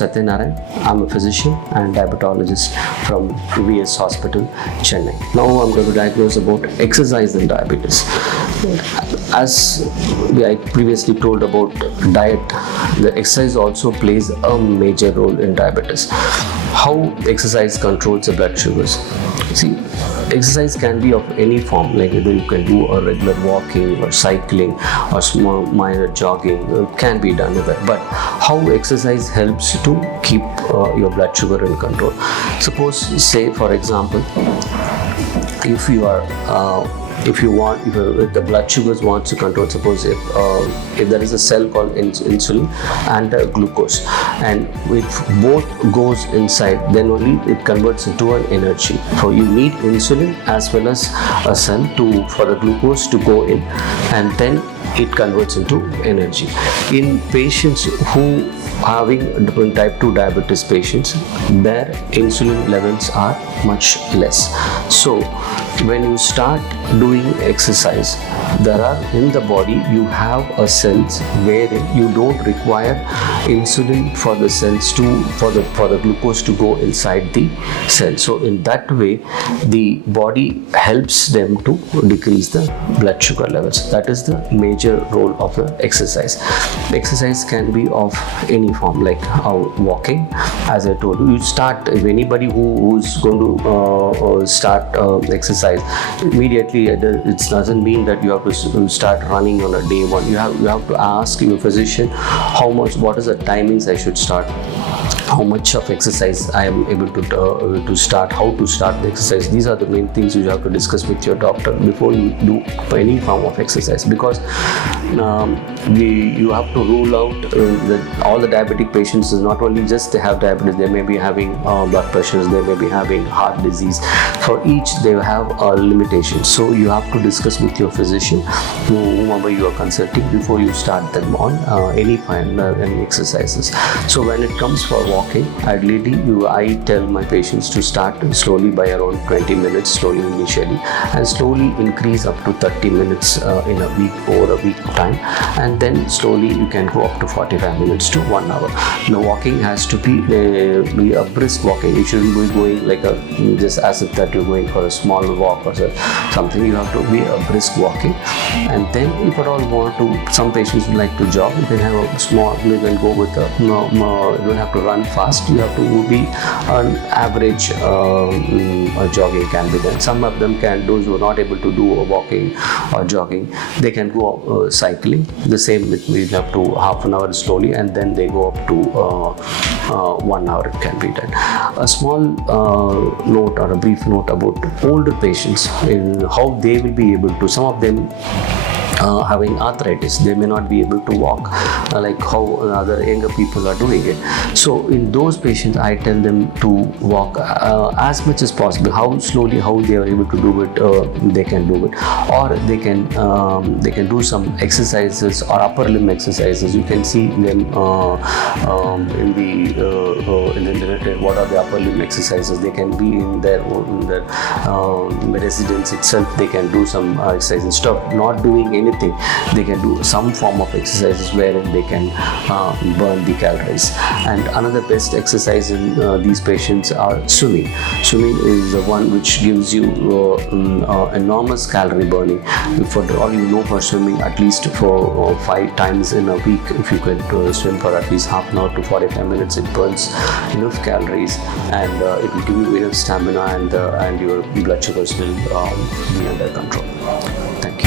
Sathyanarayanan. I'm a physician and diabetologist from VS Hospital, Chennai. Now I'm going to diagnose about exercise and diabetes. As I previously told about diet, the exercise also plays a major role in diabetes. How exercise controls the blood sugars? See, exercise can be of any form, like either you can do a regular walking or cycling or small minor jogging. It can be done with that. But how exercise helps to keep your blood sugar in control? Suppose, say for example, if the blood sugars wants to control, suppose if there is a cell called insulin and glucose, and if both goes inside, then only it converts into an energy. So you need insulin as well as a cell for the glucose to go in, and then it converts into energy. In patients who having type 2 diabetes patients, their insulin levels are much less. So when you start doing exercise, there are in the body you have a cells wherein you don't require insulin for the cells for the glucose to go inside the cell. So in that way the body helps them to decrease the blood sugar levels. That is the major role of the exercise. Exercise can be of any form, like walking. As I told you, start, if anybody who's going to start exercise, immediately it doesn't mean that you have to start running on a day one. You have to ask your physician what is the timings I should start, how much of exercise I am able to start, how to start the exercise. These are the main things you have to discuss with your doctor before you do any form of exercise, because you have to rule out that all the diabetic patients is not only just they have diabetes, they may be having blood pressures, they may be having heart disease. For each they have a limitation. So you have to discuss with your physician, whomever you are consulting, before you start them on any exercises. So when it comes for walking, ideally I tell my patients to start slowly by around 20 minutes slowly initially, and slowly increase up to 30 minutes in a week, over a week time, and then slowly you can go up to 45 minutes to 1 hour. Now walking has to be a brisk walking. You shouldn't be going like just as if that you're going for a small walk or something. You have to be a brisk walking. And then if at all you want to, some patients would like to jog, you can have a small, you can go with you don't have to run fast, you have to be an average jogging can be done. Some of them can, those who are not able to do a walking or jogging, they can go cycling. The same with me, up to half an hour slowly, and then they go up to 1 hour it can be done. A small note or a brief note about older patients, in how they will be able to, some of them having arthritis, they may not be able to walk like how other younger people are doing it. So in those patients I tell them to walk as much as possible. How slowly, how they are able to do it, they can do it, or they can do some exercises or upper limb exercises. You can see them in the internet. What are the upper limb exercises? They can be in their residence itself. They can do some exercise. Instead of not doing anything, they can do some form of exercises wherein they can burn the calories. And another best exercise in these patients are swimming. Swimming is the one which gives you enormous calorie burning. For all you know, for swimming at least for 5 times in a week, if you can swim for at least half an hour to 45 minutes, it burns enough calories, and it will give you enough stamina, and your blood sugars will be under control. Thank you.